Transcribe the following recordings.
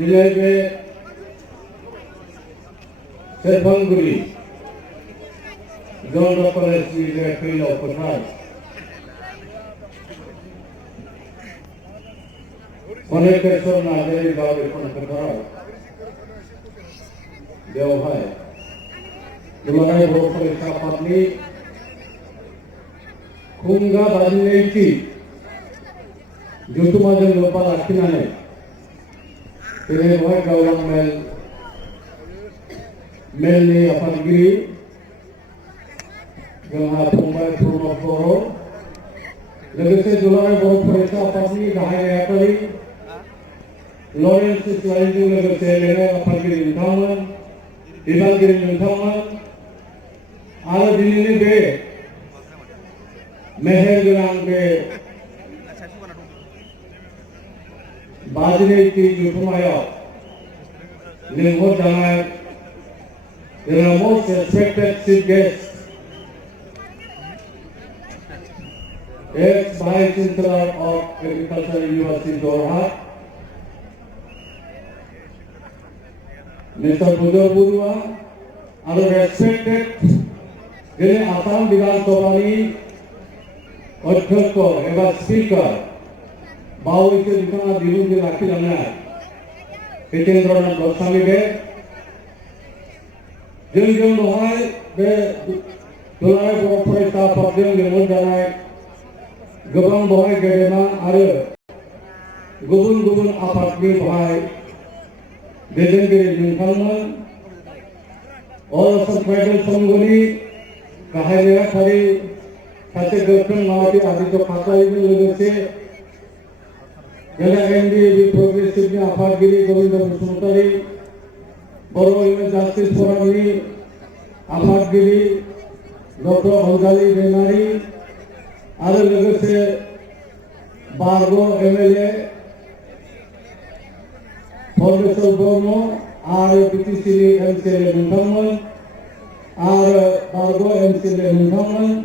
दिनै बे सेरफांगुरि जौगा कलेजनि जे फैलाव फोथार कनेकेश्वर नार्जारि गावरिखन फोथाराव बेवहाय दुलाराय बर' फरायसा आफादनि खुंगा दारिमिनथि जथुम्माजों लोब्बा लाखिनानै दिनै बेवहाय गावलां मेलनि आफादगिरि जोंहा फंबाय प्रमद बर' लोगोसे दुलाराय बर' फरायसा आफादनि गाहाय नेहाथारि लरेन्स इस्लारिजों लोगोसे लेङाइ आफादगिरि नोंथांमोन बिबानगिरि नोंथांमोन आरो दिनैनि बे मेहेरगोनां बे 52थि जथुम्मायाव लिंहरजानाय जोंहा most respected chief guest ex-Vice Chancellor of Agriculture University Jorhat Mr. Budor Budua and respected दिनै आसाम विधानसभानि अध्यक्ष एबा स्पीकार बावैसो बिथाङा बिबुंथि लाखिलांनाय हितेन्द्रनाथ गस्वामी बे जोंजों बेवहाय बे दुलाराय बर' फरायसा आफादजों लिंहरजानाय गोबां बेवहाय गेदेमा आरो गुबुन गुबुन आफादनि बेवहाय दैदेनगिरि नोंथांमोन अल आसाम ट्राइबेल संघनि गाहाय नेहाथारि सासे गोख्रों मावथि आदित्य खाख्लारिजों लोगोसे जोंहा एनडिएबि प्रग्रेसिभनि आफादगिरि गोविंद बसुमतारी बर' इउथ जास्टिस फरामनि आफादगिरि डक्टर अंजालि दैमारि आरो लोगोसे बारग' एमएलए फन्डेश्वर ब्रह्म आरो बिटिसिनि एमसिएलए नोंथांमोन आरो बारग' एमसिएलए नोंथांमोन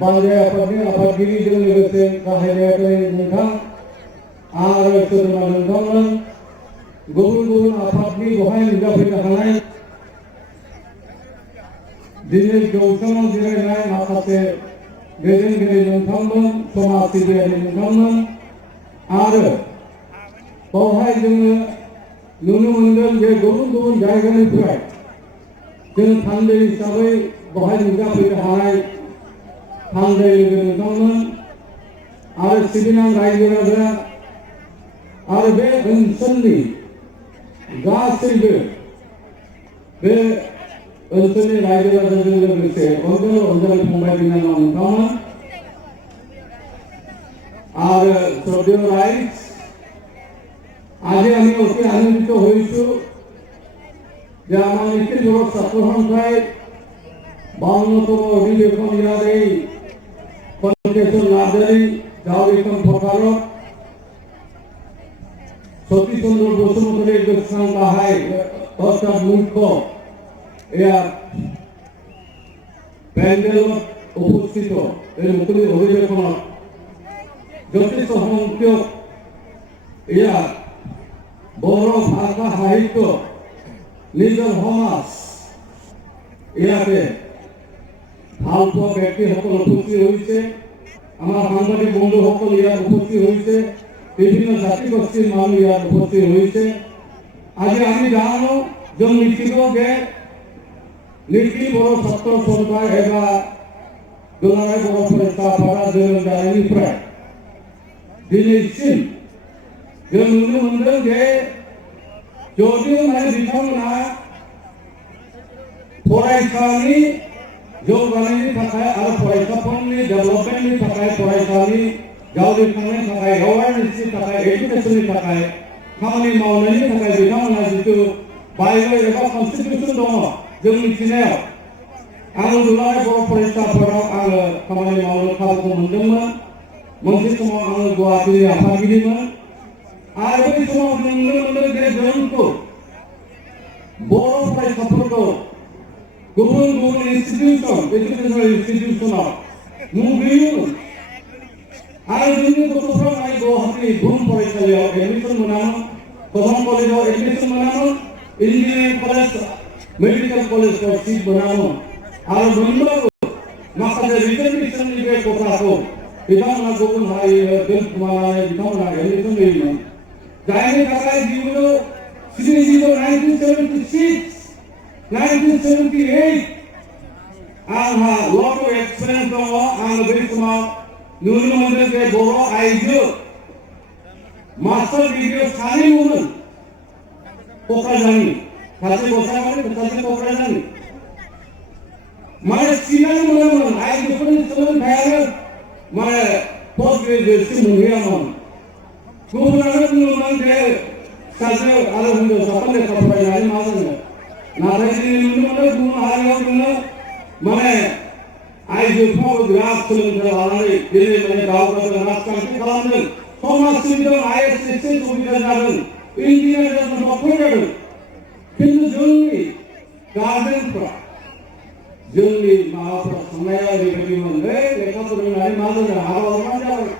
बांजाय आफादनि आफादगिरिजों लोगोसे गाहाय नेहाथारि नोंथां आरो सोद्रोमा नोंथांमोन गुबुन गुबुन आफादनि बेवहाय नुजाफैनो हानाय दिनै जौसाङाव जिरायनाय माखासे दैदेनगिरि नोंथांमोन समाज सिबियारि नोंथांमोन आरो बेवहाय जोङो नुनो मोनदों जे गुबुन गुबुन जायगानिफ्राय जों थान्दै हिसाबै बेवहाय नुजाफैनो हानाय थान्दै लोगो नोंथांमोन आरो सिबिनां रायजो राजा आरो बे ओनसोलनि गासैबो बे ओनसोलनि रायजो राजाजों लोगोसे अनजालि फंबाय बिनानाव नोंथांमोन आरो শ্রদ্ধেয় রাইজ আজি আমি অতি আনন্দিত হয়েছো যে আমার নিখিল বড় ছাত্র সংখ্যায় 52তম অধিবেশন ইয়ার এই কনকেশ্বর নার্জারি গাঁওবিখন ফকাৰত সতীশ চন্দ্র বসুমতাৰীৰ গোস্বামী গাহাই অৰ্থাৎ মুখ্য ইয়াৰ প্যান্ডেলত উপস্থিত এই মুকলি অধিবেশনত যথেষ্ট সংখ্যক ইয়াৰ বড় ভাষা সাহিত্য নিজৰ সমাজ ইয়াতে ভাল পোৱা ব্যক্তিসকল উপস্থিত হৈছে আমাৰ সাংবাদিক বন্ধুসকল ইয়াত উপস্থিত হৈছে বিভিন্ন জাতি গোষ্ঠীৰ মানুহ ইয়াত উপস্থিত হৈছে আজি আমি জানো যে নিখিল বড় ছাত্ৰ সন্থা এবা দুলারায় বড় ফরায়সা আফাদা जोनोम जानायनिफ्राय दिनैसिम जों नुनो मोनदों जे जदिव माने बिथांमोना फरायसानि जौगानायनि थाखाय आरो फरायसाफोरनि डेभेलपमेन्टनि थाखाय फरायसानि जावरिखांनायनि थाखाय एवारनेसनि थाखाय एडुकेसननि थाखाय खामानि मावनायनि थाखाय बिथांमोना जितु बाइबेल एबा कन्स्टिटिउसन दङ जों मिथिनायाव आङो दुलाराय बर' फरायसा आफादाव आङो खामानि मावनो खाबुखौ मोनदोंमोन मोनसे समाव आङो गुवाहाटीनि आफादगिरिमोन आरो बै समाव जों नुनो मोनदों जे जोंखौ बर' फरायसाफोरखौ गुबुन गुबुन इन्स्टिटिउसन एडुकेसनेल इन्स्टिटिउसनाव मुगैयोमोन आरो जोंनि गथ'फ्रा गुवाहाटी बुहुम फरायसालियाव एडमिसन मोनामोन प्रथम कलेजाव एडमिशन मोनामोन इन्जिनियारिं कलेज मेडिकेल कलेजफ्राव सिट मोनामोन आरो मोनब्लाबो माखासे रिजार्भेशननि बे खथाखौ बिथांमोना गुबुन हारिनो दोनखुमानानै बिथांमोना एडमिशन होयोमोन जायनि थाखाय जिगुजौ 1978 आंहा लट अफ एक्सपिरियेन्स दङ आङो बै समाव नुनो मोनदों जे बर' आइजो मास्टार डिग्रियाव सानैल'मोन क'क्राझारनि सासे गसाइगावनि सासे क'क्राझारनि माने सिनायनो मोनामोन आइजोफोरनि सोलोंथायानो माने पस्ट ग्रेजुएटसिम मोनहैयामोन गुबुनानो बुङोमोन जे फिसाजो आरो हिनजावसाफोर लेखा फरायनानै मा जानो नाथाय दिनै नुनो मोनो गुबुन हारियाव जोङो माने आइजोफ्राबो बिराद सोलोंथाइ लानानै दिनै माने दावगादों राजखान्थि खालामदों समाज सिबिदों आइएस एसएस अफिसार जादों इन्जिनियार जादों डक्टर जादों खिन्थु जोंनि गार्जेनफ्रा जोंनि माबाफ्रा साननाया ओरैबायदिमोन बे लेखा फोरोंनानै मा जानो हाबा हरबानो जाबाय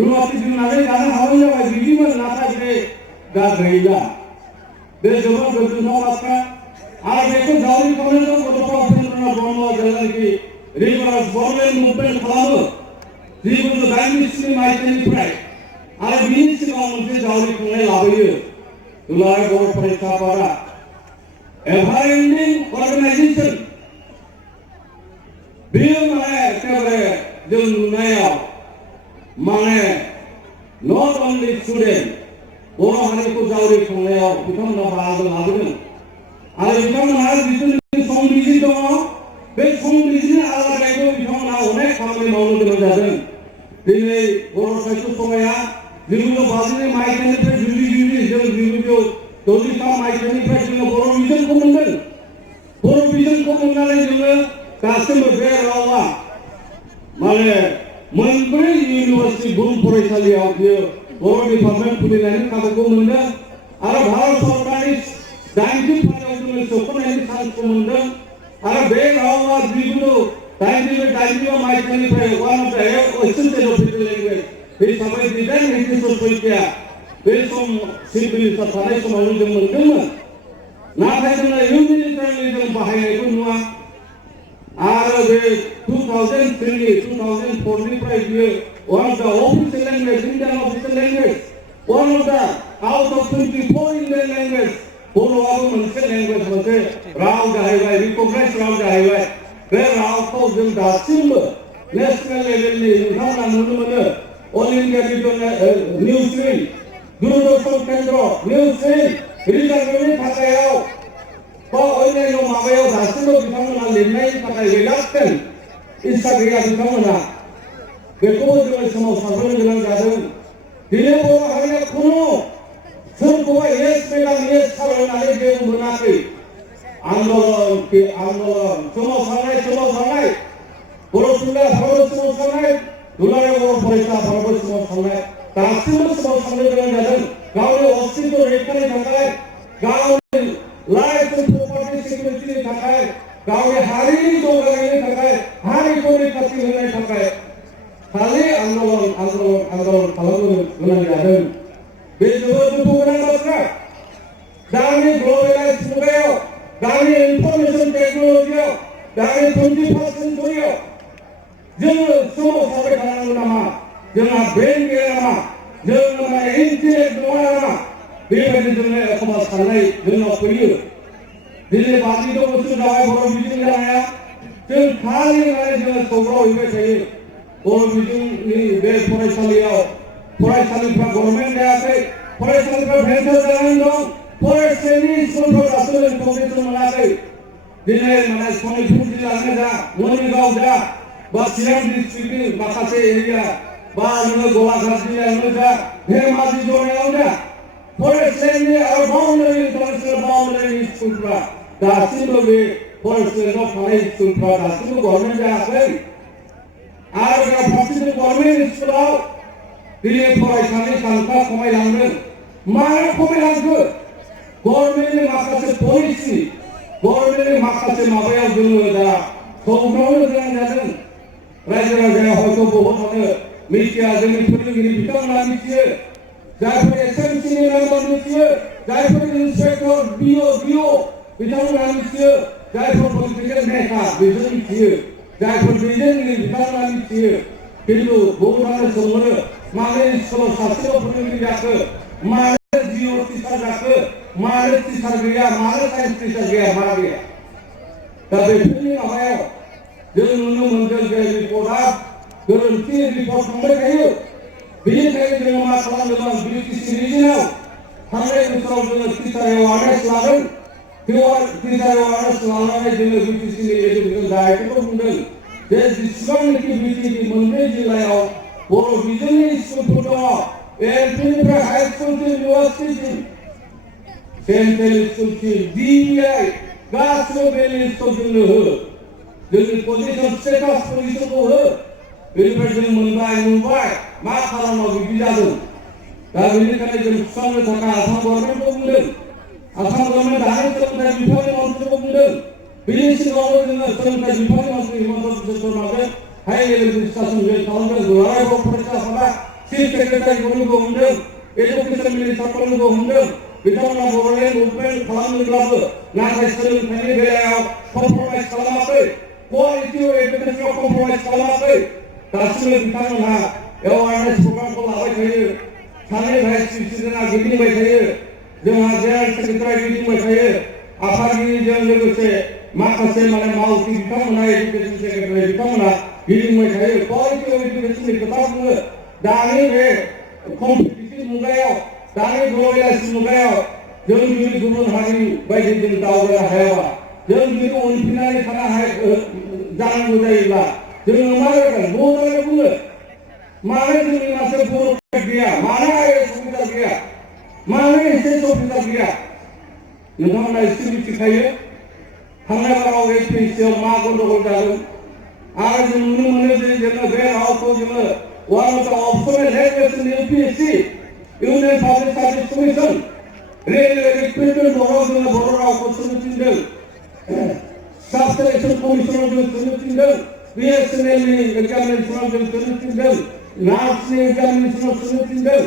रुवाथि दोननानै जानो हाबानो जाबाय बिदिमोन नाथाय बे दा गैला बे जोबोद गोजोनथाव बाथ्रा आरो बेखौ जावरिखांनायजों गथ'फ्रा उपेन्द्रनाथ ब्रह्म जेब्लानाखि रिभारास बरलेण्ड मुभमेन्ट खालामो 1987 मायथाइनिफ्राय आरो बिनि सिगाङाव मोनसे जावरिखांनाय लाबोयो दुलाराय बर' फरायसा आफादा एभारएन्डिं अर्गानाइजेसन बेयो माने एकेबारे जों नुनायाव माने नट अनलि स्टुडेन्ट बर' हारिखौ जावरिखांनायाव बिथांमोना बाहागो लाबोदों आरो बिथांमोनहा जिथुनाखि संबिजिर दङ बे संबिजिरनि आलादायैबो बिथांमोनहा अनेक खामानि मावनो गोनां जादों दिनै बर' साहित्य सभाया 1952 मायथाइनिफ्राय जुजि जों 1963 मायथाइनिफ्राय जोङो बर' बिजोंखौ मोनदों बर' बिजोंखौ मोननानै जोङो दासिमबो बे रावा माने मोनब्रै इउनिभार्सिटि बुहुम फरायसालियाव बियो बर' डिपार्टमेन्ट खुलिनायनि खाबुखौ मोनदों आरो भारत सरकारनि 80 फारियाव जोङो सोसननायनि चान्सखौ मोनदों आरो बे रावा 1980 मायथाइनिफ्राय वान अफ द एसेन्शियेल अफिसियेल लेंगुवेज हिसाबै डिजाइन हेरिटेज ससाइटिया बे सम चिफ मिनिस्टार थानाय समावनो जों मोनदोंमोन नाथाय जोङो इउनिलिटारेलि जों बाहायनायखौ नुवा आरो बे 2004 निफ्राय बियो one of the official language Indian official language one of the out of 24 Indian language बर'आबो मोनसे लेंगुवेज मोनसे राव जाहैबाय रिकगनाइज राव जाहैबाय बे रावखौ जों दासिमबो नेशनेल लेभेलनि नोंथांमोना नुनो मोनो अल इन्डिया निउज विं दूरदर्शन केन्द्र निउज विं रिजार्भनि थाखायाव बा अन्यान्य माबायाव दासिमबो बिथांमोना लिरनायनि थाखाय रिलाक्टेन्ट इच्छा गैया बिथांमोना बेखौबो जोङो सोमावसारनो गोनां जादों दिनै बर' हारिया खुनु सोरखौबा येस मेडाम येस सार होननानै जों मोनाखै आन्दलन सोमावसारनाय बर' थुनलाइ आफादाबो सोमावसारनाय दुलाराय बर' फरायसा आफादाबो सोमावसारनाय दासिमबो सोमावसारनो गोनां जादों गावनि अस्तित्व रैखानि थाखाय गावनि लाइफ एन्ड प्रपार्टि सिकिउरिटिनि थाखाय गावनि हारिनि जौगानायनि थाखाय हारिखौ रैखाथि होनायनि थाखाय खालि आन्दलन खालामनो गोनां जादों बे जोबोद दुखु गोनां बाथ्रा दानि ग्लबेलाइज मुगायाव दानि इनफरमेशन टेक्न'लजियाव दानि 21st सेन्चुरियाव जोङो सोमावसारबाय थानांगौ नामा जोंहा ब्रेन गैया नामा जोङो माने इन्टेलेक्ट नङा नामा बेबायदि जोङो एखमबा साननाय जोंनाव फैयो दिनै 52 बोसोर जाबाय बर' बिजों जानाया जों खालि माने जोङो सौग्रावहैबाय थायो बर' बिजोंनि बे फरायसालिफ्रा गभर्नमेन्ट जायाखै फरायसालिफ्रा भेन्सार जानानै दं फरायसालिनि स्कुलफ्राव दासिमबो जों कम्पिटिसन मोनाखै दिनै माने सनितपुर जिल्लायानो जा मरिगाव जा बा चिरां डिस्ट्रिक्टनि माखासे एरिया बा नोङो गलाघाट जिल्लायावनो जा धेमाजि जरायाव जा फरायसालिनि आरो बाउन्डारि इन्टारनेसनेल बाउन्डारि स्कुलफ्रा दासिमबो बे फरायसालियाव थानाय स्कुलफ्रा दासिमबो गभर्नमेन्ट जायाखै आरो फारसेथिं गभर्नमेन्ट स्कुलाव दिनै फरायसानि सानखोआ खमायलांदों मानो खमायलांखो गभर्नमेन्टनि माखासे पलिसि गभर्नमेन्टनि माखासे माबायाव जोङो दा सौग्रावनो गोनां जादों रायजो राजाया हयथ' बहुतआनो मिथिया जोंनि फोरोंगिरि बिथांमोना मिथियो जायफोर SMCनि मेम्बार मिथियो जायफोर इन्सपेक्टर DO बिथांमोना मिथियो जायफोर पलिटिकेल नेता बिसोर मिथियो जायफोर दैदेनगिरि बिथांमोना मिथियो किन्तु बहुतानो सोंहरो मानो स्कुलाव सासेल' फोरोंगिरि जाखो मानो जिअ टिचार जाखो मानो टिचार गैया मानो साइन्स टिचार गैया मा गैया दा बेफोरनि माबायाव जों नुनो मोनदों जे रिपर्टआ गोरोन्थि रिपर्ट थांबाय थायो बेनिखायनो जोङो मा खालामदोंमोन BTC रिजनाव थांनाय बोसोराव जोङो टिचार एवारनेस लादों टिचार एवारनेस लानानै जोङो BTCनि एजुकेसन डाइरेक्टरखौ बुंदों जे जेसेबांनाखि BTC मोनब्रै जिल्लायाव बर' बिजोंनि स्कुलफोर दङ LPनिफ्राय हाई स्कुलसिम इउनिभार्सिटिसिम सेन्ट्रेल स्कुलसिम DEI गासिबो बे लिस्टखौ जोंनो हो जोंनि पजिसन स्टेटास पजिसनखौ हो बेनिफ्राय जों मोनबाय नुबाय मा खालामनाव बिदि जादों दा बेनिखायनो जों सुस्रांनो थाखाय आसाम गभर्नमेन्टखौ बुंदों आसाम गभर्नमेन्ट दानि सोलोंथाइ बिफाननि मन्थ्रिखौ बुंदों बिनि सिगाङावनो जोङो सोलोंथाइ बिफाननि मन्थ्रि हिमन्त बिश्व शर्माजों हाई लेभेल डिसकासन खालामदों दुलाराय बर' फरायसा आफादा चिफ सेक्रेटारिखौ हमदों एडुकेसन मिनिस्टारखौ हमदों बिथांमोना बर'लेण्ड मुभमेन्ट खालामदोंब्लाबो नाथाय सोलोंथाइनि बेलायाव कमप्रमाइज खालामाखै क्वालिटि एडुकेसनाव कमप्रमाइज खालामाखै दासिमबो बिथांमोनहा एवारनेस प्रग्रामखौ लाबाय थायो सानै भाइस प्रेसिडेन्टआ गिदिंबाय थायो जोंहा जेनेरेल सेक्रेटारि गिदिंबाय थायो आफादगिरिजों लोगोसे माखासे मावथि बिथांमोनहा एडुकेसन सेक्रेटारि बिथांमोनहा गिदिंबाय थायो क्वालिटि एडुकेसननि खोथा बुङो दानि बे कम्पिटिटिभ मुगायाव दानि ग्लबेलाइजेसन मुगायाव जों जुदि गुबुन हारि बायदि जों दावगानो हायाबा जों जुदि उनफिननानै थानो जानांगौ जायोब्ला जोङो मा जागोन बहुतानो बुङो मानो जोंनि मानसि बर' गैया मानो IAS अफिसार गैया मानो SS अफिसार गैया नोंथांमोना एसे मिथिखायो थांनाय बाराव APSCआव मा गन्डगोल जादों आरो जों नुनो मोनो जे जोङो बे रावखौ जोङो one of the optional language in UPSC union public service commission railway recruitment बर्डआव जोङो बर' रावखौ सोनो थिनदों स्टाफ सेलेक्सन कमिसनाव जों सोनो थिनदों BSNLनि एग्जामिनेसनाव जों सोनो थिनदों नार्सनि एग्जामिनेसनाव सोनो थिनदों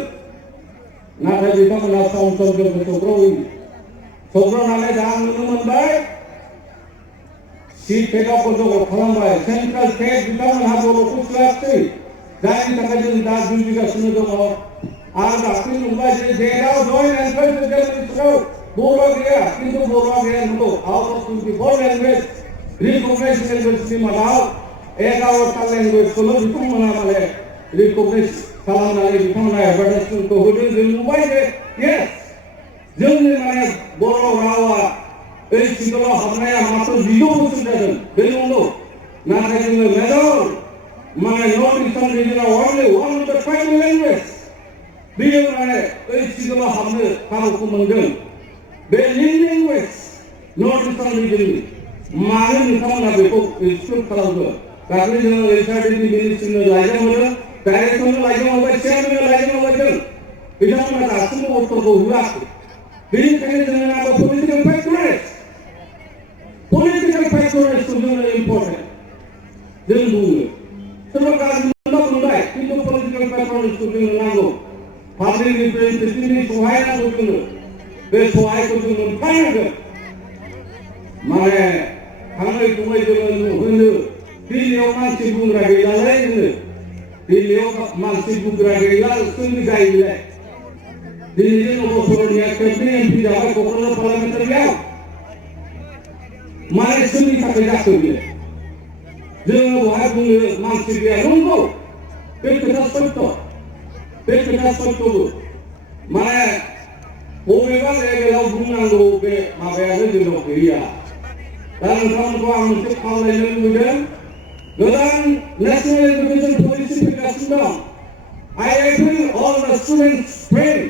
नाथाय बिथांमोना सम सम जोंखौ सौग्रावनानै दा नुनो मोनबाय सीट टेकआव गन्डगोल खालामबाय सेन्ट्रेल टेक बिथांमोनहा बर'खौ सोआखै जायनि थाखाय जों दा जुजिगासिनो दङ आरो दाख्लै नुबाय जे जेराव जयेन्ट एन्ट्रेन्स एग्जामिनेसनाव बर'आ गैया किन्तु बर'आ गैया नंगौ आउट अफ 24 लेंगुवेज रिकगनाइज्ड लेंगुवेजनि मादाव 11टा लेंगुवेजखौल' बिथांमोना रिकगनाइज खालामनानै बिथांमोना एडभार्टाइजमेन्टखौ होदों जों नुबाय जे येस जोंनि बर' रावा ओइ सिटआव हाबनाया मात्र 12 बोसोर जादों बे नंगौ नाथाय जोङो मेजर नर्थ इस्टार्न रिजनाव only one of the tribal language बेयो ओइ सिटआव हाबनो खाबुखौ मोनदों बे लिं लेंगुवेज नर्थ इस्टार्न रिजननि मानो नोंथांमोना बेखौ एक्सक्लुड खालामदों दाख्लै जोङो HRDनि मिनिस्ट्रिनो लाइजाम होदों डाइरेक्टरनो लाइजाम होबाय चेयारमेननो लाइजाम होबाय बिथांमोना दासिमबो उत्तरखौ होआखै बेनिखायनो जोङो नांगौ पलिटिकेल फेक्टरेसखौ जोंनो इम्पर्टेन्ट जों बुङो सोरबा गाज्रि मोनबा मोनबाय किन्तु पलिटिकेल फेक्टरेसखौ जोंनो नांगौ पाब्लिक रिप्रेजेन्टेटिभनि सहाय नांगौ जोंनो बे सहायखौ जों मोनखानांगोन थाङै थुङै जोङो होनो दिल्लीयाव मानसि बुंग्रा गैलालाय जोङो दिल्लीयाव मानसि बुंग्रा गैला जोंनि गायलाय दिनै जों अबसरनिया खेबनै MP जाबाय क'क्राझार पार्लामेन्टारियाव सोरनि थाखाय जाखो बियो जोङो बहाय बुङो मानसि गैया नंगौ बे खोथा सत्य बबेबा लेभेलाव बुंनांगौ बे माबायानो जोंनाव गैया दा नोंथांमोनखौ आं मोनसे खावलायनो लुबैदों गोदान नेशनेल एजुकेशन पलिसि फैगासिनो दं I appeal all the students friend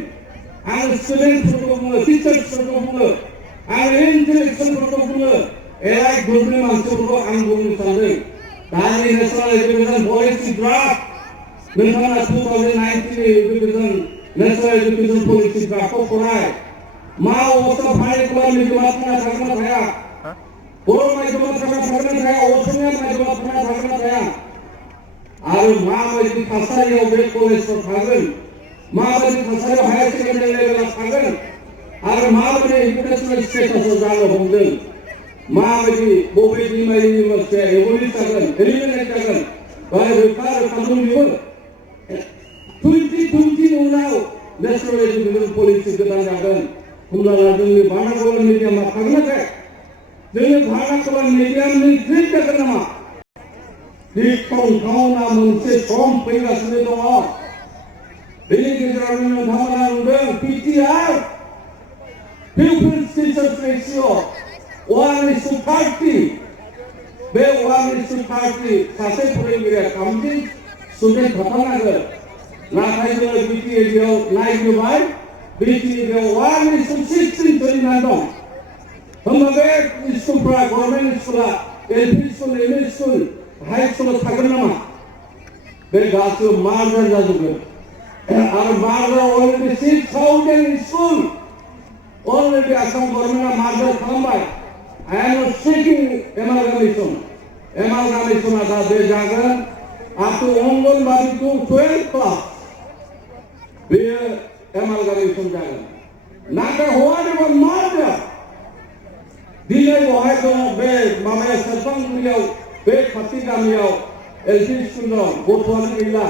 आं स्टुडेन्टफोरखौ बुङो टिचार्सफोरखौ बुङो आं इन्टेलेक्चुयेलफोरखौ बुङो एलाइट ग्रुपनि मानसिफोरखौ आं बुंनो सानदों दानि नेशनेल एजुकेशन पलिसि ड्राफ्ट नोंथाङा 2019 एजुकेशन नेशनेल एजुकेशन पलिसि ड्राफ्टखौ फराय मा अबस्था फारिखौ मिडियामाव थांना थाया बर' माध्यमाव थांना थाया असमिया माध्यमाव थांना थाया आरो माबायदि थासारियाव बे कलेजफोर थागोन माबायदि थासारियाव हायार सेकेन्डारि लेभेलाव थागोन आरो माबायदि इडुकेसनेल स्टेटासआव जानो हमदों माबायदि बबे इउनिभार्सिटिया एबलिश जागोन एलिमिनेट जागोन बा रोखा दंजोबो 2020 उनाव नेशनेल एजुकेशन पलिसि गोदान जागोन होमब्ला जोंनि भानागला मिडियामा थागोन ना थाया जोंनि भानागला मिडियामनि ट्रिट जागोन नामा गिख्रंथावना मोनसे सम फैगासिनो दङ बेनि गेजेराव नोंथांमोना नुदों पिटिआर Pupils teachers ratio 1:30 बे 1:30 सासे फोरोंगिरिया 30 स्टुडेन्ट थाफानांगोन नाथाय जोङो बिटिएडिआव नायबाय बिटिएडिआव 1:16 सोलिनानै दं होमबा बे स्कुलफ्रा गभर्नमेन्ट स्कुला LP school ME school high स्कुलाव थागोन नामा बे गासिबो मार्जार जाजोबगोन आरो मार्जाराव already 6,000 school already Assam government merger खालामबाय I am not seeking amalgamation दा बे जागोन up to anganwadi to 12 class बेयो amalgamation जागोन नाथाय whatever merger दिनै बहाय दङ बे माबाया सेरफांगुरियाव बे खाथि गामियाव एलपि स्कुल दं गथ'आनो गैला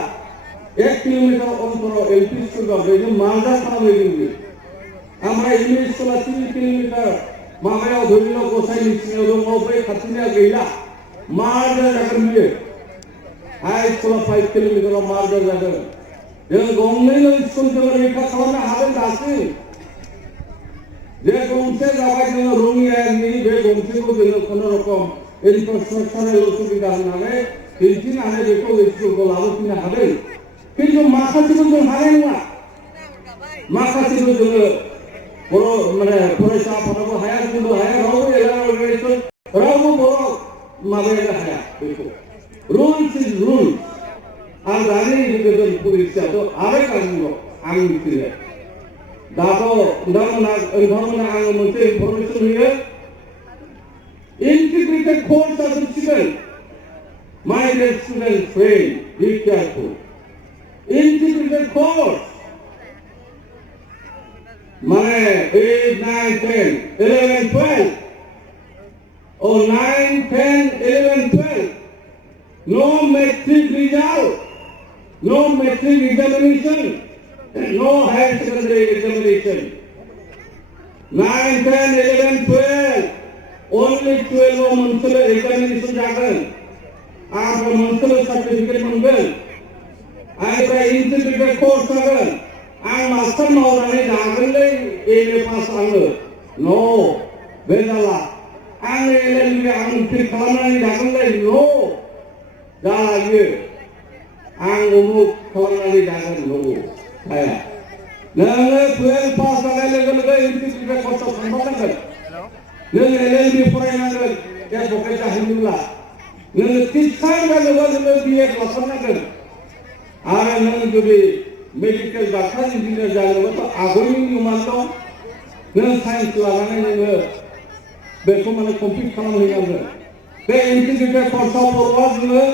1 किल'मिटार अन्तराव एलपि स्कुल दं बेजों मार्जार खालामहैदों আমরা ইংলিশ স্কুল 3 কিলোমিটার মামায়াव ধরিল গোসাইनि सिङाव दङ बै खाथिनिया गैला मार्जार जागोन बियो हाई स्कुला 5 किलोमिटाराव मार्जार जागोन जों गंनैल' स्कुल जों रैखा खालामनो हादों दासिम जे गंसे जाबाय जोङो रङियानि बे गंसेखौ जोङो खुनुरखम इनफ्रास्ट्राक्चारेल सुबिदा होनानै दिन्थिनानै बेखौ स्कुलखौ लाबोफिननो हादों खिन्थु माखासेखौ जों हानाय नङा माखासेखौ जोङो बर' माने फरायसाफोराबो हाया जोंबो हाया रावबो एलारेसन रावबो बर' माबायानो हाया बेखौ रुल्स इज रुल्स आं दानि इडुकेसन पलिसियाथ' आरायगासिनो आं मिथियो दाथ' नोंथांमोना आङो मोनसे इनफरमेसन होयो integrated course जाजोबसिगोन my dear students friend be careful integrated course माने 8, 9, 10, 11, 12 or 9, 10, 11, 12 no metric result no metric examination no higher secondary examination 9, 10, 11, 12 only 12 मोनसेल' examination जागोन आरो मोनसेल' certificate मोनगोन आरो integrated course जागोन आं मास्टार मावनानै जागोनलै एमए पास आङो न' बे जाला आं एलएलबि आं फिल खालामनानै जागोनलै न' जाला बियो आं उमुक खालामनानै जागोन न' हाया नोङो 12 पास जानाय लोगो लोगो इन्टिग्रेटेड कर्सआव थांफानांगोन नों एलएलबि फरायनांगोन एडभकेट जाहैनोब्ला नोङो टिचार जानोबा नोङो बिए खालामनांगोन आरो नों जुदि मेडिकेल डाक्टार इन्जिनियार जानोबाथ' आगोलनि नियमानो दं नों साइन्स लानानै नोङो बेखौ माने कमप्लिट खालामहैनांगोन बे इन्टिग्रेटेड कर्सआव बर'आ जोङो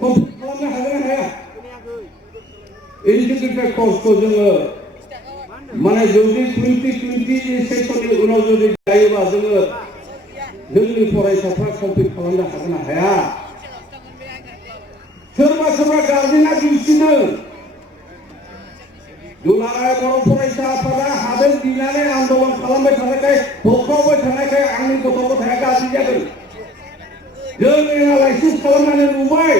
कमप्लिट खालामनो हागोन ना हाया इन्टिग्रेटेड कर्सखौ जोङो माने जुदि 2020 सेसननि उनाव जुदि जायोबा जोङो जोंनि फरायसाफ्रा कमप्लिट खालामनो हागोन ना हाया सोरबा गार्जेना दिन्थिनो दुलाराय बर' फरायसा आफादा हादोर गिनानै आन्दलन खालामबाय थानायखाय होख्रावबाय थानायखाय आंनि गथ' गथाया गाज्रि जादों जों एनालाइसिस खालामनानै नुबाय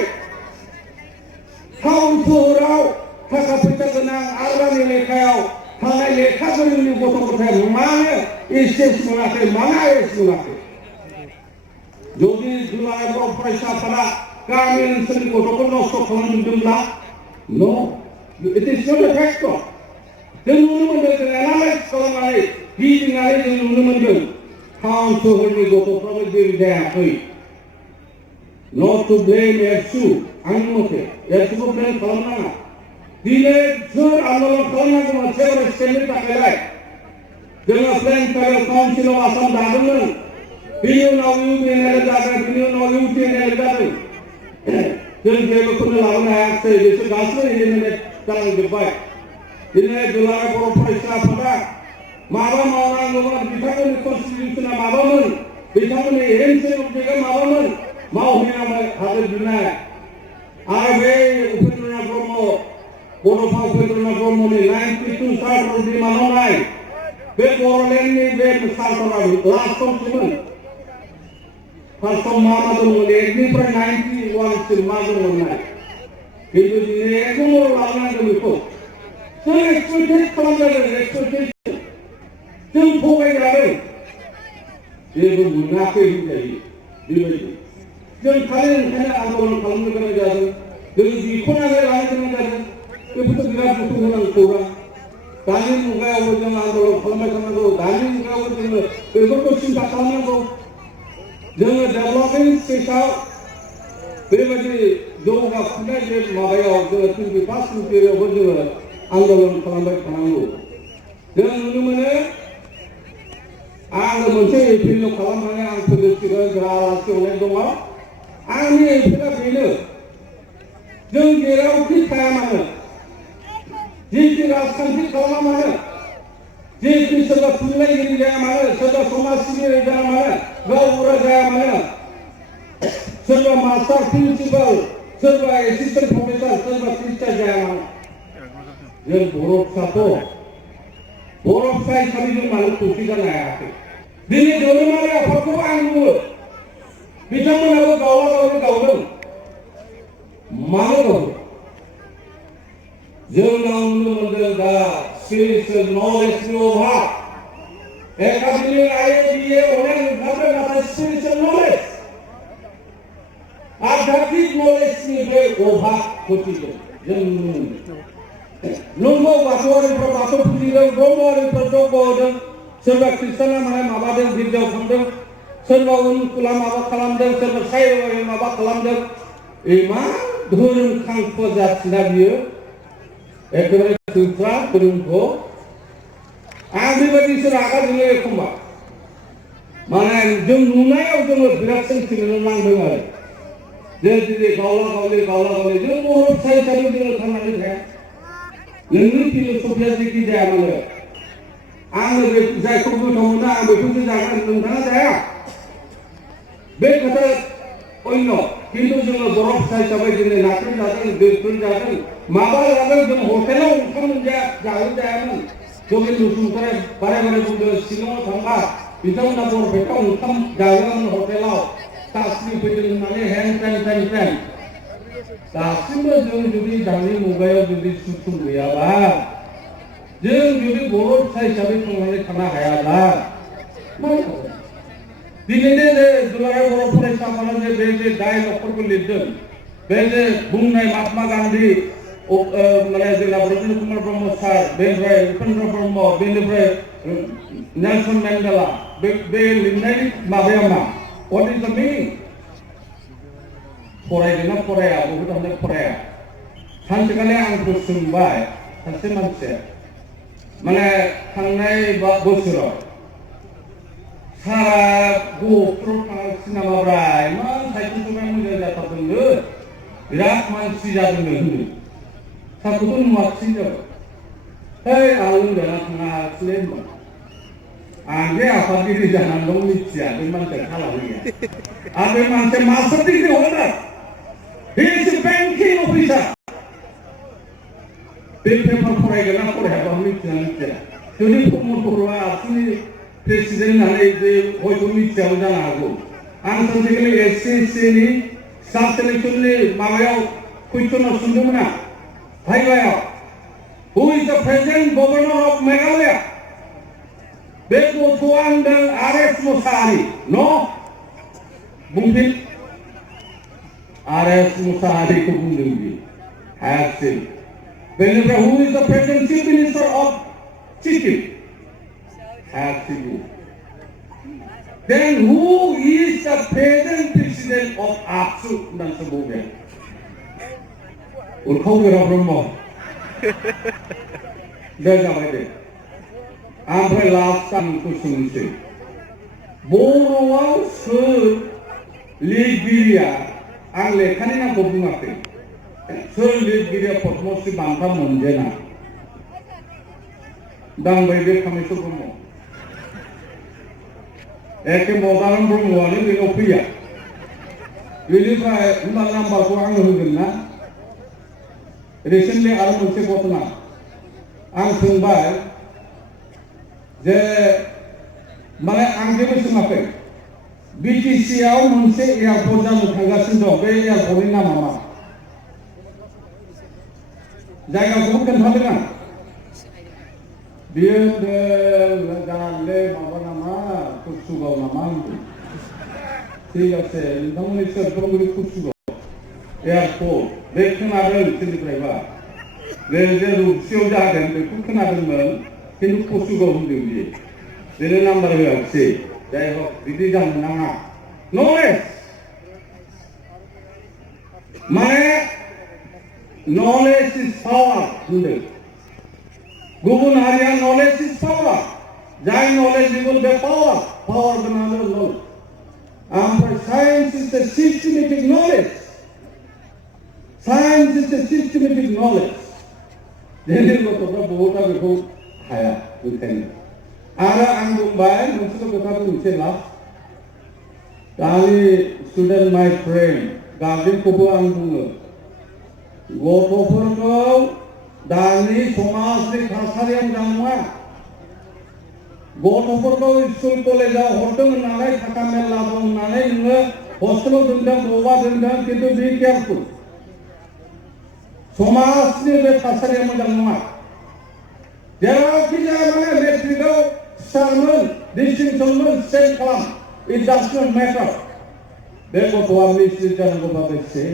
टाउन सोहोराव थाखा फैसा गोनां आरबानि लेखायाव थानाय लेखा गोरोंनि गथ' गथाया मानो एसएस मोनाखै मानो आइएस मोनाखै जुदि दुलाराय बर' फरायसा आफादा गामि ओनसोलनि गथ'खौ नस्थ' खालामदोंब्ला न' it is not a factor जों नुनो मोनदों जों एनालाइज खालामनानै गिदिंनानै जों नुनो मोनदों टाउन सोहोरनि गथ'फ्राबो जेबो जायाखै not to blame एबसु आंनि मथे एबसुखौ ब्लेम खालामनाङा दिनै सोर आन्दलन खालामनांगौमोन सेभारेज स्टेटनि थाखायलाय जोङो plain tribal council of Assam दादोंमोन बिनि उनाव इउपिएनएल जादों बिनि उनाव इउटिएनएल जादों जों जेबोखौनो लाबोनो हायाखै बिसोर गासिबो एलिमिनेट जालांजोब्बाय दिनै दुलाराय बर' फरायसा आफादा माबा मावनांगौमोन बिथांमोननि कनस्टिटिउसना माबामोन बिथांमोननि एमसि अबजेक्टआ माबामोन मावहैनो हागोन बिनाय आरो बे उपेन्द्रनाथ ब्रह्म बड'फा उपेन्द्रनाथ ब्रह्मनि 92 चार्टार दिमानावनाय बे बर'लेण्डनि बे चार्टारा लास्ट दंमोन फार्स्टआव मा दंमोन एकनिफ्राय 91 सिम मा दंमोन खिन्थु दिनै एकदम लाबोनांगौ बेखौ जों एक्सप्लइटेट खालामजादों एक्सप्लइटेसन जों थगायजादों जेबो मोनाखै होनजायो बेबायदि जों खालि ओंखायनो आन्दलन खालामनो गोनां जादों जों बिख'नानै लानो गोनां जादों बेफोरथ' बिराद दुखु गोनां खौरां दानि मुगायावबो जों आन्दलन खालामबाय थानांगौ दानि मुगायावबो जोङो बेफोरखौ सिन्था खालामनांगौ जोङो डेभेलपिं स्टेटआव बेबायदि जौगाफुनाय बे माबायाव जोङो 21st सेन्चुरियावबो जोङो आन्दलन खालामबाय थानांगौ जों नुनो मोनो आङो मोनसे एपिल खालामनानै आं फोजोबसिगोन जोंहा आलासि अनेक दङ आंनि एपिला बेनो जों जेरावखि थाया मानो जेखि राजखान्थि खालामा मानो जेखि सोरबा थुनलाइगिरि जाया मानो सोरबा समाज सिबियारि जाया मानो गावबुरा जाया मानो सोरबा मास्टार प्रिन्सिपाल सोरबा एसिस्टेन्ट प्रफेसर सोरबा टिचार जाया मानो जों बर' फिसा हिसाबै जों मानो खौसे जानो हायाखै दिनै धोरोमारि आफादखौबो आं बुङो बिथांमोनाबो गावलागावनि गावदों मानो गावदों जोंनाव नुनो मोनदों दा स्पिरिचुवेल नलेजनि अभाब एकाडेमिक IABA अनेक ओंखारदों नाथाय स्पिरिचुवेल नलेज आध्यात्मिक नलेजनि बे अभाब खथिदों जों नुनो मोनदों नंगौ बाथौआरिफ्रा बाथौ फुजिदों ब्रह्मआरिफ्रा जग्य होदों सोरबा ख्रिस्टाना माने माबादों गिर्जायाव थांदों सोरबा उनकुला माबा खालामदों सोरबा सायर'आरि माबा खालामदों इमान धोरोम खांखो जाथिना बियो एकेबारे थोफ्रा धोरोमखौ आं बेबायदिसो रागा जोङो एखमबा माने जों नुनायाव जोङो बिराद सोंथिनो नांदों आरो जे दिनै गावला गावलि जों बर' फिसा हिसाबै जोङो थांनानै थाया नोंनि फिलसफिया जेखि जाया मानो आङो जायखौ गोथाव मोनो आं बेखौसो जागोन नोंथाङा जाया बे खोथा अन्य खिन्थु जोङो बर' फिसा हिसाबै दिनै नाथुर जादों दैफोर जादों माबा जादों जों हटेलाव ओंखाम जायामोन जगेन बसुमतारी बारे बुंदों शिलंआव थांबा बिथांमोना बरपेटायाव ओंखाम जागोन हटेलाव तासनि फैदों होननानै हेन टेन दासिमबो जों जुदि दानि मुगायाव जुदि सुथुर गैयाबा जों जुदि बर' फिसा हिसाबै थांनानै थानो हायाब्ला दिनैनो जे दुलाराय बर' फरायसा आफादा जे डायलगफोरखौ लिरदों बे जे बुंनाय महात्मा गान्धी माने जोंना ब्रजेन्द्र कुमार ब्रह्म सार बेनिफ्राय उपेन्द्र ब्रह्म बेनिफ्राय नेलसन मेन्डेला बे लिरनायनि माबाया मा व्हाट इज द मिनिं फरायदोंना फराया बहुतानो फराया सानसेखालि आंखौ सोंबाय सासे मानसिया माने थांनाय बोसोराव सारा गहपुराव थांगासिनो नामाब्रा इमान साइकेल सलायनो मोजां जाथारदोंनो बिराद मानसि जादोंनो होनो सारखौथ' नुवाखिसै जाबाय है आं लोमजाना थाङाखिसैलै होनबा आं बे आफादगिरि जानानै दं मिथिया बे मानसिया खालामनो गैया आरो बे मानसिया master degree holder he is a banking officer बे पेपार फरायगोन ना फरायाबा मिथिया जुदि प्रमद बर'आ आबसुनि प्रेसिडेन्ट होननानै जे हयथ' मिथियाबो जानो हागौ आं सानसेखालि SCSCनि स्टाफ सेलेक्सननि माबायाव कुइसनाव सोंदोंमोन आं भाइभायाव who is the present governor of Meghalaya बे गथ'आ होनदों RS मोसाहारि न' बुंफिन RS मोसाहारिखौ बुंदों बियो हायाखिसै बेनिफ्राय who is the present chief minister of Sikkim हायाखिसै then who is the present president of ABSU होननानैसो बुंबाय उरखावगोरा ब्रह्म दे जाबाय दे ओमफ्राय लास्ट आंखौ सोंनोसै बर'आव सोर लिरगिरिया आं लेखानि नामखौ बुङाखै सोर लिरगिरिया पद्मश्री बान्था मोनजेना दांबाय बे कामेस्वर ब्रह्म एखे मदाराम ब्रह्मआनो बेनाव फैया बेनिफ्राय होमबा नाम्बारखौ आंनो होगोन ना रिसेन्टलि आरो मोनसे घटना आं सोंबाय जे माने आं जेबो सोङाखै BTC आव मोनसे एयारपर्ट जानो थांगासिनो दं बे एयारपर्टनि नामा मा जायगाखौबो खोन्थादों आं बियो जानले माबा नामा कुसुगाव नामा ठीक আছে नोंथांमोननि सोरखौबो कुसुगाव एयारपर्ट बे खोनादों सोरनिफ्रायबा बे जे रुपसियाव जागोन बेखौ खोनादोंमोन खिन्थु कुसुगाव होनदों बियो बेनो नाम्बार होआखिसै जाय हक बिदि जानो नाङा नलेज माने नलेज इज पावार होनदों गुबुन हारिया नलेज इज पावार जाय नलेज बिगुर बे पावार पावार गोनां नलेज ओमफ्राय साइन्स इज द सिस्टेमेटिक नलेज साइन्स इज द सिस्टेमेटिक नलेज दिनै गथ'फ्रा बहुता बेखौ हाया ओंखायनो आरो आं बुंबाय मोनसेल' खोथा बुंनोसै लास्ट दानि स्टुडेन्ट माइ फ्रेन्ड गार्जेनखौबो आं बुङो गथ'फोरखौ दानि समाजनि थासारिया मोजां नङा गथ'फोरखौ स्कुल कलेजाव हरदों होननानै थाखा मेरला दं होननानै नोङो हस्टेलाव दोनदों बबावबा दोनदों खिन्थु बि केयारफुल समाजनि बे थासारिया मोजां नङा जेरावखि जाया माने मेट्रिकआव स्टारमोन डिस्टिंसनमोन सेट खालाम इट डाज नट मेटार बे गथ'आ मिसलिड जानांगौबा बेसे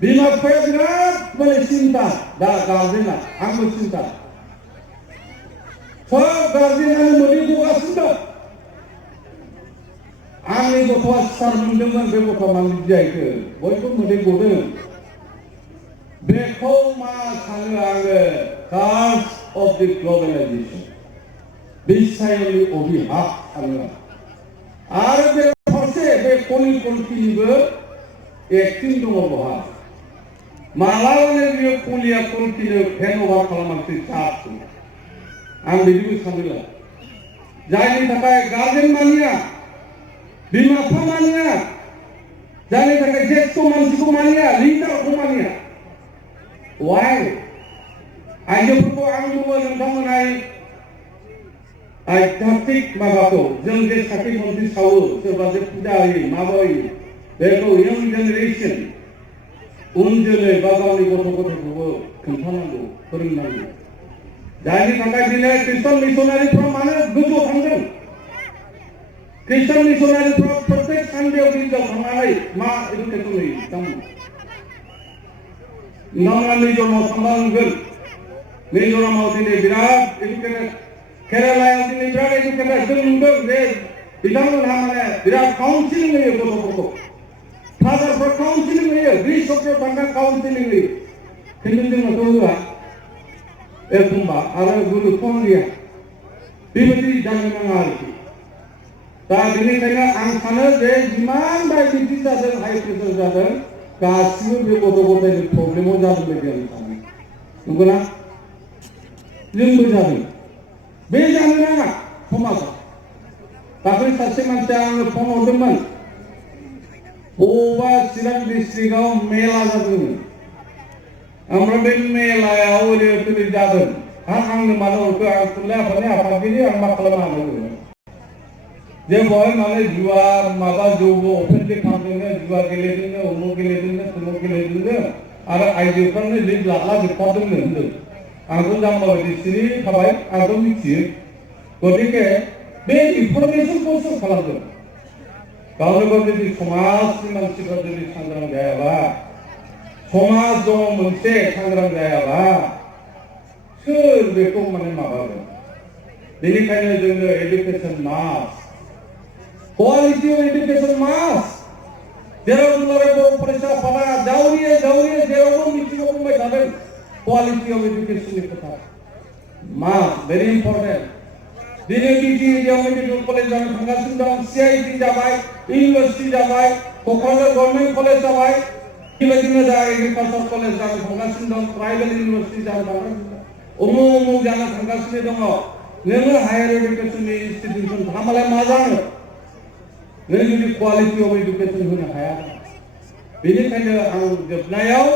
बिमा बिफाया बिराद माने सिन्था दा गार्जेना आंबो सिन्था सब गार्जेनानो मोदै गगासिनो दं आंनि गथ'आ स्टार मोनदोंमोन बे गथ'आ मानो बिदि जाहैखो बयबो मोदै गदों बेखौ मा सानो आङो कार्स अफ द ग्लबेलाइजेसन बिसायनि अभिहाब सानो आरो बे फारसे बे कलिनिबो एक्टिं दङ बहा मालाबानो बियो कलिया कलकिनो हेन्ड अभार खालामाखै चार्ज आं बिदिबो सानदों जायनि थाखाय गार्जेन मानिया बिमा बिफा मानिया जायनि थाखाय जेष्ठ मानसिखौ मानिया लिडारखौ मानिया वाइ आइजोफोरखौ आं बुङो नोंथांमोनहा आध्यात्मिक माबाखौ जों जे साखि बन्ति सावो सोरबा जे फुजा होयो माबा होयो बेखौ इयं जेनेरेसन उन जोलै बा गावनि गथ' गथायखौबो खोन्थानांगौ फोरोंनांगौ जायनि थाखाय दिनै ख्रिस्टान मिशनारिफ्रा मानो गोजौआव थांदों ख्रिस्टान मिशनारिफ्रा प्रत्येक सानडेआव गिर्जायाव थांनानै मा एडुकेसन होयो बिथांमोना मिज'रामाव थांबा नुगोन मिज'रामाव दिनै बिराद एडुकेटेड केरालायाव दिनै बिराद एडुकेटेड जों नुदों जे बिथांमोनहा माने बिराद काउन्सिलिं होयो गथ'फोरखौ फादारफोर काउन्सिलिं होयो बिशपफोर थांना काउन्सिलिं होयो खिन्थु जोंनाथ' होआ एखमबा आरो गुरुत्व गैया बेबायदि जानो नाङा आरोखि दा बेनिखायनो आं सानो जे जिमान डायबेटिस जादों हाइ प्रेसार जादों गासिबो बे गथ' गथायनि प्रब्लेमाव जादों बायदि आं सानो नंगौना जोंबो जादों बे जानो नाङा समाजाव दाख्लै सासे मानसिया आंनो फन हरदोंमोन बबेबा चिरां डिस्ट्रिक्टआव मेला जादोंमोन ओमफ्राय बे मेलायाव ओरैबायदि जादों आंनो मानो हरखो आं थुनलाइ आफादनि आफादगिरि आं मा खालामनो हागौ जे बहाय माने जुवा माबा जौबो अफेन्सिभ खालामदोंनो जुवा गेलेदोंनो उमुक गेलेदोंनो तुमुक गेलेदोंनो आरो आइजोफ्रानो लिग लाला जोबथारदोंनो होनदों आंथ' जाम्बा बायदि सिरि थाबाय आंथ' मिथियो गतिके बे इनफरमेसनखौ सोर खालामदों गावनो गाव जुदि समाजनि मानसिफ्रा जुदि सांग्रां जायाबा समाज दङ मोनसे सांग्रां जायाबा सोर बेखौ माने माबागोन बेनिखायनो जोंनो एडुकेसन मास क्वालिटी अफ एडुकेसन मास जेराव दुलाराय बर' फरायसा आफादा जावरियो जेरावबो मिथिङाव बुंबाय थादों क्वालिटी अफ एडुकेसननि खोथा मास भेरि इम्पर्टेन्ट दिनै बिटि एरियायाव मेडिकेल कलेज जानो थांगासिनो दं CIT जाबाय इउनिभार्सिटि जाबाय क'क्राझार गभर्नमेन्ट कलेज जाबाय बेबायदिनो दा एग्रिकालचार कलेज जानो थांगासिनो दं ट्राइबेल इउनिभार्सिटि जानो थांगासिनो दं उमुक जाना थांगासिनो दङ नोङो हायार एडुकेसननि इनस्टिटिउसन थामालाय मा जानो नों जुदि क्वालिटि अफ एडुकेसन होनो हाया बेनिखायनो आं जोबनायाव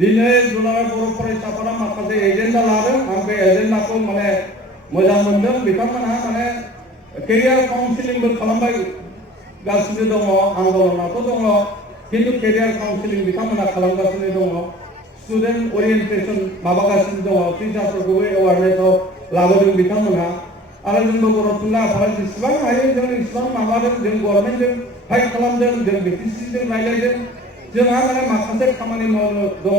दिनै दुलाराय बर' फरायसाफोरा माखासे एजेन्डा लादों आं बे एजेन्डाखौ माने मोजां मोनदों बिथांमोनहा माने केरियार काउन्सिलिंबो खालामबाय गासिनो दङ आन्दलनाथ' दङ किन्तु केरियार काउन्सिलिं बिथांमोनहा खालामगासिनो दङ स्टुडेन्ट ओरिएन्टेसन माबागासिनो दङ टिचारफोरखौबो एवारनेसआव लाबोदों बिथांमोनहा आरो जोंबो बर' थुनलाइ आफादा जेसेबां हायो जों इसेबां माबादों जों गभर्नमेन्टजों फाइट खालामदों जों बिटिसिजों रायज्लायदों जोंहा माने माखासे खामानि मावनो दङ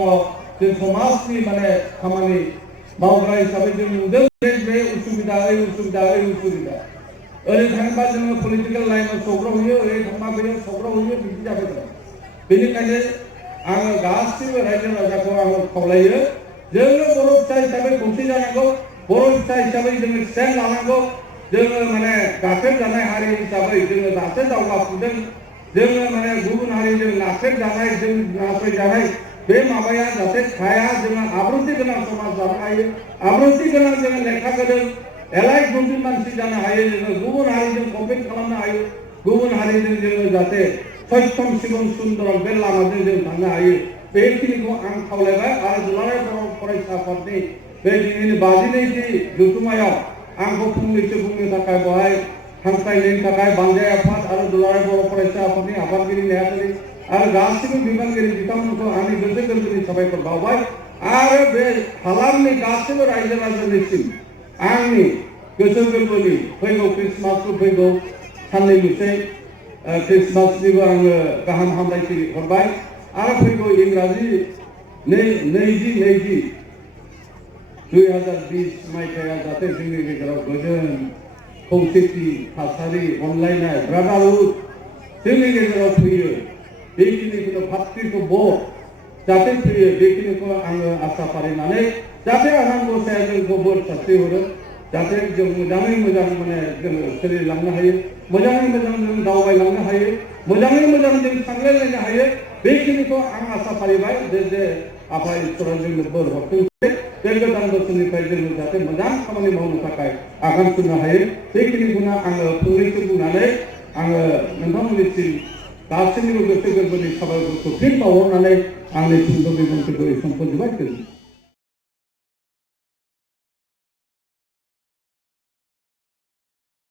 जों समाजनि माने खामानि मावग्रा हिसाबै जों नुदों बे उसुबिदा ओरै थाङोबा जोङो पलिटिकेल लाइनाव सौग्रावहैयो ओरै थांबा बेयाव सौग्रावहैयो बिदि जाबाय दं बेनिखायनो आङो गासिबो रायजो राजाखौ आङो खावलायो जोङो बर' फिसा हिसाबै खौसे जानांगौ बर' फिसा हिसाबै जोङो स्टेन्ड लानांगौ जोङो माने गाख्रेबजानाय हारि हिसाबै जोङो दासो दावगाफुदों जोङो माने गुबुन हारिजों नाख्रेबजानाय जों नासयजानाय बे माबाया जाहाथे थाया जोङो आब्रुथि गोनां समाज जानो हायो आब्रुथि गोनां जोङो लेखा गोरों एलाइट गुबुन मानसि जानो हायो जोङो गुबुन हारिजों कम्पिट खालामनो हायो गुबुन हारिजों जोङो जाहाथे सत्यम शिवम सुन्दरम बे लामाजों जों थांनो हायो बेखिनिखौ आं खावलायबाय आरो दुलाराय बर' फरायसा आफादनि बे दिनैनि 52थि जथुम्मायाव आंखौ फंनैसो बुंनो थाखाय बेवहाय हांख्रायनायनि थाखाय बांजाय आफाद आरो दुलाराय बर' फरायसा आफादनि आफादगिरि नेहाथारि आरो गासिबो बिबानगिरि बिथांमोनखौ आंनि गोसो गोरबोनि साबायखर बावबाय आरो बे हालामनि गासिबो रायजो राजानिसिम आंनि गोसो गोरबोनि फैगौ ख्रिस्टमासखौ फैगौ साननैल'सै ख्रिस्टमासनिबो आङो गाहाम हामलायथि हरबाय आरो फैगौ इंराजि 2020 मायथाइया जाहाथे जोंनि गेजेराव गोजोन खौसेथि थासारि अनलायनाय ब्रादारहुड जोंनि गेजेराव फैयो बेखिनिखौनो भातृत्व बोध जाहाथे फैयो बेखिनिखौ आङो आसा फारिनानै जाहाथे आनान गसाया जोंखौ बोर सारस्रि हरो जाहाथे जों मोजाङै मोजां माने जोङो सोलिलांनो हायो मोजाङै मोजां जों दावबायलांनो हायो मोजाङै मोजां जों सानलायलायनो हायो बेखिनिखौ आं आसा फारिबाय जे आफा इसोरा जोंनो बोर हरथों बे गोदान बोसोरनिफ्राय जोङो जाहाथे मोजां खामानि मावनो थाखाय आगान सुरनो हायो बेखिनिखौनो आङो फंनैसो बुंनानै आङो नोंथांमोननिसिम गासैनिबो गोसो गोरबोनि साबायखरखौ फिन बावहरनानै आंनि सुंद' बिबुंथिखौ एसेयावनो फोजोबबाय।